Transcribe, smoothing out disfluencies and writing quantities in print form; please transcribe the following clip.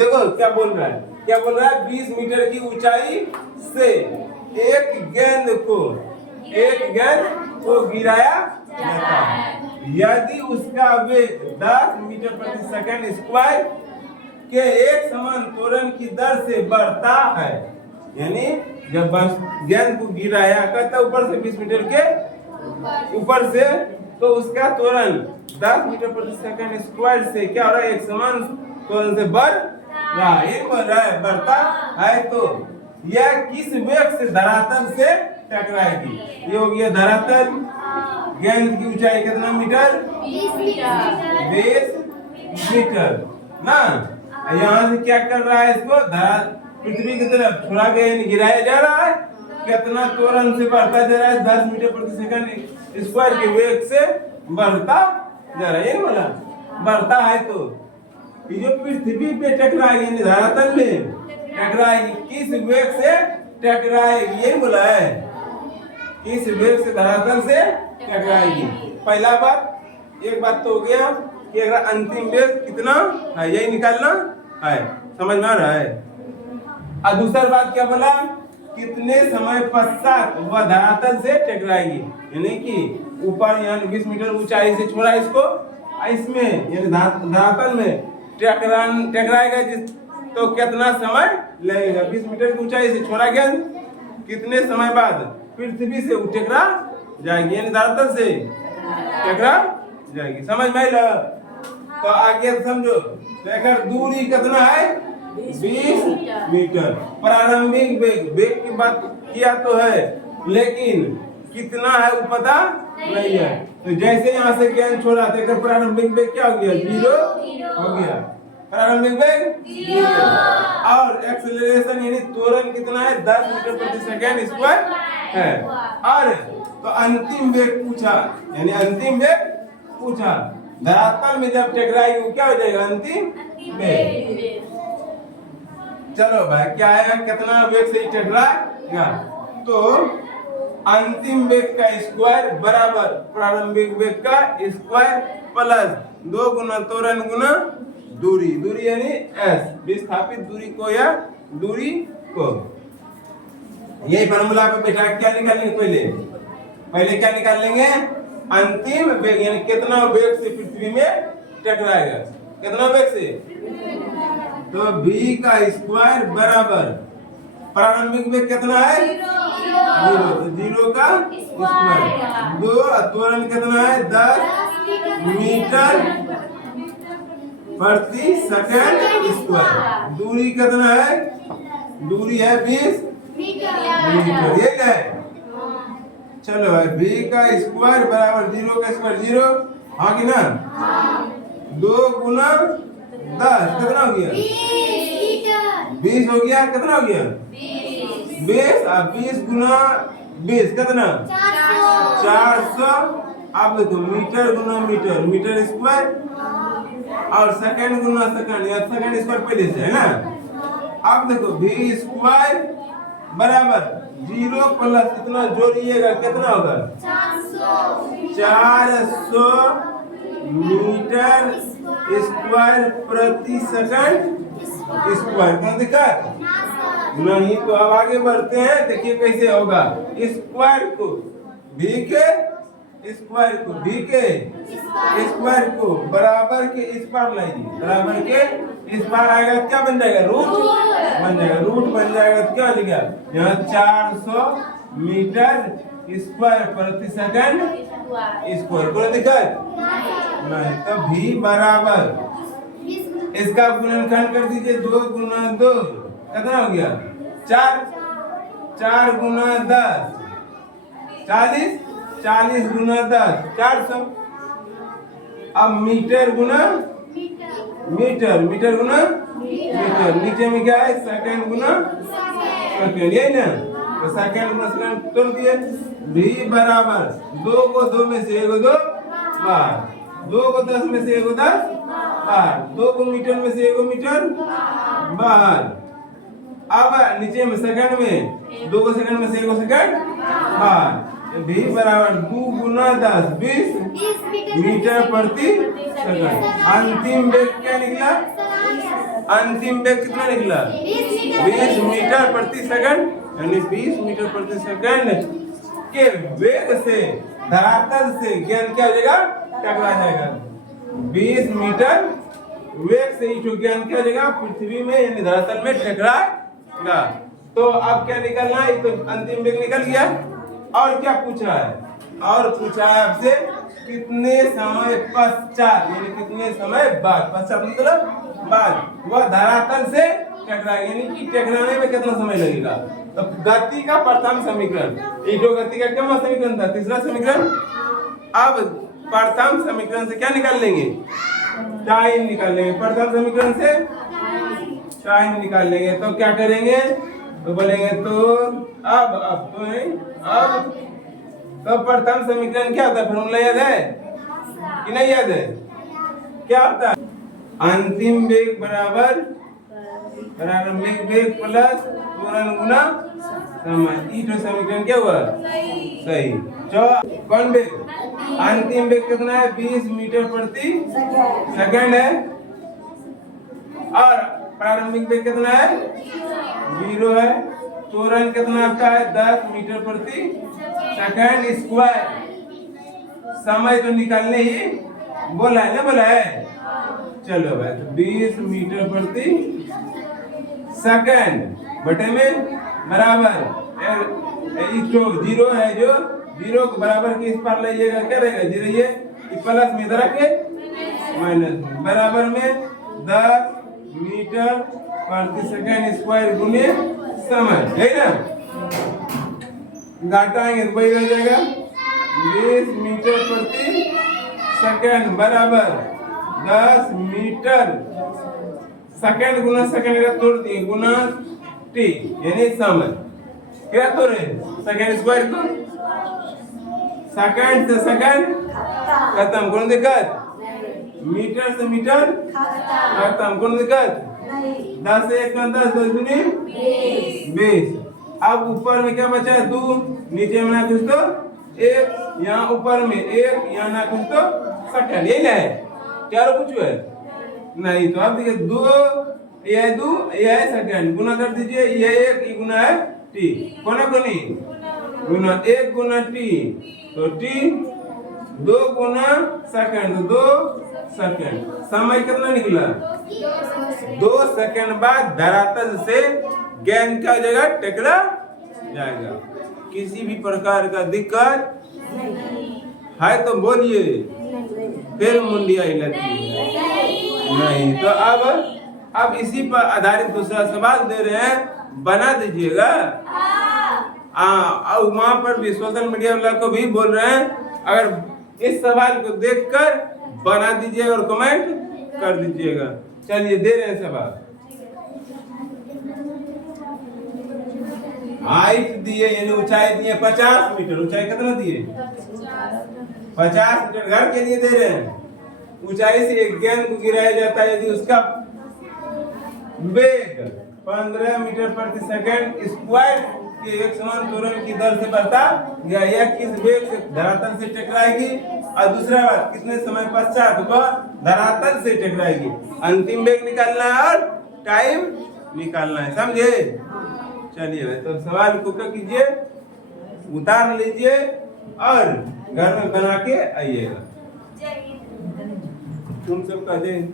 देखो क्या बोल रहा है, क्या बोल रहा है, 20 मीटर की ऊंचाई से एक गेंद को गिराया जाता है यदि उसका वेग 10 मीटर प्रति सेकंड स्क्वायर के एक समान त्वरण की दर से बढ़ता है। यानी जब गेंद को गिराया करता ऊपर से 20 मीटर के ऊपर से, तो उसका त्वरण 10 मीटर प्रति सेकंड स्क्वायर से क्या हो रहा है, एक समान त्वरण से बढ़ रहा है, ये बढ़ रहा है, बढ़ता है। तो यह किस वेग से धरातल से टकराएगी? ये हो गया धरातल, गेंद की ऊंचाई कितना मीटर? 20 मीटर ना। यहाँ से क्या कर रहा है, इसको पृथ्वी की तरफ थोड़ा गेंद गिराया जा रहा है, कितना त्वरण से बढ़ता जा रहा है, 10 मीटर प्रति सेकंड स्क्वायर के वेग से बढ़ता जा रहा है, ये बोला बढ़ता है। तो ये जो पृथ्वी पे टकराएगी, धरातल में टकराएगी, किस वेग से टकराएगी, ये बोला है, किस वेग से धरातल से टकराएगी। पहला बात, एक बात तो हो गया कि अगर अंतिम वेग कितना है यही निकालना है, समझ में आ रहा है। और दूसरा बात क्या बोला, कितने समय पश्चात वह धरातल से टकराएगी, यानी कि ऊपर यानी 20 मीटर ऊंचाई से छोड़ा इसको, इसमें यानी धरातल में टकराएगा जिस, तो कितना समय लगेगा, 20 मीटर की ऊंचाई से छोड़ा गया, कितने समय बाद पृथ्वी से टकरा जाएगी, यानी धरातल से टकरा जाएगी। समझ में आया? तो आगे समझो, देखकर दूरी कितना है, 20 मीटर। प्रारंभिक वेग की बात किया तो है, लेकिन कितना है वो पता नहीं है। तो जैसे यहाँ से गेंद छोड़ा तो प्रारंभिक वेग क्या हो गया, 0 हो गया, प्रारंभिक वेग 0। और एक्सेलरेशन यानी त्वरण कितना है, 10 मीटर प्रति सेकंड स्क्वायर है। और तो अंतिम वेग पूछा, यानी अंतिम वेग पूछा, धरातल में जब टकराएगी वो क्या हो जाएगा, अंतिम वेग। चलो भाई क्या है, कितना वेग से टकराएगा, तो अंतिम वेग का स्क्वायर बराबर प्रारंभिक वेग का स्क्वायर प्लस 2 गुना त्वरण गुना दूरी, दूरी यानी s, विस्थापित दूरी को या दूरी को। यही फार्मूला पे बैठा क्या निकालेंगे, पहले क्या निकाल लेंगे, अंतिम वेग यानी कितना वेग से पृथ्वी में टकराएगा, कितना वेग से, तो v का स्क्वायर बराबर प्रारंभिक वेग कितना है, 0, तो 0 का स्क्वायर, 2 त्वरण कितना है, 10 मीटर प्रति सेकंड स्क्वायर, दूरी कितना है, दूरी है 20 मीटर, ये क्या है। चलो भाई v का स्क्वायर बराबर 0 का स्क्वायर 0, हाँ कि ना, 2 गुना 10 कितना हो गया, 20 हो गया, कितना हो गया 20, और 20 गुना 20 कितना 400। अब देखो मीटर गुना मीटर, मीटर स्क्वायर, और सेकंड गुना सेकंड, या सेकंड स्क्वायर पहले से है ना। अब देखो v स्क्वायर बराबर 0 प्लस इतना जोड़िएगा कितना होगा, 400 मीटर स्क्वायर प्रति सेकंड स्क्वायर। कौन दिखा नहीं, तो अब आगे बढ़ते हैं, देखिए कैसे होगा, स्क्वायर को v के स्क्वायर को v के स्क्वायर को बराबर के इस पार लाइए, बराबर के इस पार आएगा क्या बन जाएगा, रूट बन जाएगा, रूट बन जाएगा तो क्या हो जाएगा, यहाँ 400 मीटर स्क्वायर प्रति सेकंड स्क्वायर, पूरा दिखा नहीं, तो v बराबर इसका गुणनखंड कर दीजिए, 2 गुना 2 कितना हो गया, 4 गुना 10 40, 40 गुना 10 400। अब मीटर गुना मीटर, मीटर गुना मीटर, नीचे में क्या है, सेकंड गुना सेकंड, यही ना, तो सेकंड गुना सेकंड तोड़ दिए, v बराबर 2 को 2 में से 1 2 बार, 2 को 10 में से 1 10 बार, 2 को मीटर में से 1 मीटर बाहर। अब नीचे में सेकंड में 2 को सेकंड में से 1 सेकंड बाहर, v बराबर 2 गुना 10 20 मीटर प्रति सेकंड। अंतिम वेग क्या निकला, अंतिम वेग कितना निकला? 20 मीटर प्रति सेकंड, यानी 20 मीटर प्रति सेकंड के वेग से धरातल से ज्ञान क्या हो जाएगा? टकरा जाएगा। 20 मीटर वेग से ही ज्ञान क्या हो जाएगा? पृथ्वी में यानी धरातल में टकराएगा। तो अब क्या निकलना है? तो अंतिम वेग निकल गया। और क्या पूछा है? और पूछा है आपसे कितने समय पश्चात, यानी कितने समय बाद, पश्चात मतलब बाद वह धरातल से टकराएगा, यानी कि टकराने में कितना समय लगेगा। तो गति का प्रथम समीकरण, ये जो गति का क्या समीकरण था? तीसरा समीकरण। अब प्रथम समीकरण से क्या निकाल लेंगे? टाइम निकाल लेंगे। प्रथम समीकरण से टाइम निकाल लेंगे। तो क्या करेंगे? तो बोलेंगे तो अब तो नहीं, अब तो प्रथम समीकरण क्या होता है? फॉर्मूला याद है कि नहीं याद है? क्या होता है? अंतिम वेग बराबर वेग प्लस त्वरण गुना समय। ये समीकरण क्या हुआ? सही। कौन वेग? अंतिम वेग कितना है? 20 मीटर प्रति सेकंड है। और प्रारंभिक वेग कितना है? 0 है। त्वरण कितना आपका है? 10 मीटर प्रति सेकंड स्क्वायर। समय तो निकालने ही बोला है ना, बोला है। चलो भाई, तो 20 मीटर प्रति सेकंड बटे में बराबर जो 0 है, जो 0 के बराबर के इस पार लाइएगा, क्या रहेगा? 0 ये प्लस में इधर के माइनस में, बराबर में 10 मीटर प्रति सेकंड स्क्वायर गुने समय, है ना? घटाएंगे तो वही रह जाएगा 20 मीटर प्रति सेकंड बराबर 10 मीटर सेकंड गुना सेकंड का तोड़ दिए गुना टी, यानी समय। क्या तोड़े? सेकंड स्क्वायर को सेकंड से सेकंड खत्म, कौन दिक्कत? मीटर से मीटर खत्म, कौन दिक्कत? 10 से 1 का 10, 2 दूनी 20। अब ऊपर में क्या बचा है? 2, नीचे में ना कुछ तो 1, यहाँ ऊपर में 1, यहाँ ना कुछ तो सेकंड, यही ना है? क्या रो कुछ है? नहीं। तो अब देखिए 2, ये है 2, ये है सेकंड, गुना कर दीजिए। ये 1, ये गुना है टी, कोना कोनी गुना 1 गुना टी, तो टी 2 गुना सेकंड, तो 2 सेकंड। समय कितना निकला? 2 सेकंड बाद धरातल से गेंद क्या हो जाएगा? टकरा जाएगा। किसी भी प्रकार का दिक्कत है तो बोलिए, फिर मुंडिया हिलाती है नहीं। तो अब इसी पर आधारित दूसरा सवाल दे रहे हैं, बना दीजिएगा। और वहां पर भी सोशल मीडिया वाला को भी बोल रहे हैं, अगर इस सवाल को देखकर बना दीजिएगा और कमेंट कर दीजिएगा। चलिए दे रहे हैं सवाल। हाइट दिए, यानी ऊंचाई दिए 50 मीटर। ऊंचाई कितना दिए? 50 मीटर। घर के लिए दे रहे हैं ऊंचाई से एक गेंद को गिराया जाता है यदि उसका वेग 15 मीटर प्रति सेकंड स्क्वायर के एक समान त्वरण की दर से बढ़ता गया, यह किस वेग से धरातल से टकराएगी? और दूसरा बात, कितने समय पश्चात वह धरातल से टकराएगी? अंतिम वेग निकालना है और टाइम निकालना है, समझे? चलिए भाई, तो सवाल को क्या कीजिए, उतार लीजिए और घर में बना के आइएगा। तुम सबका जय।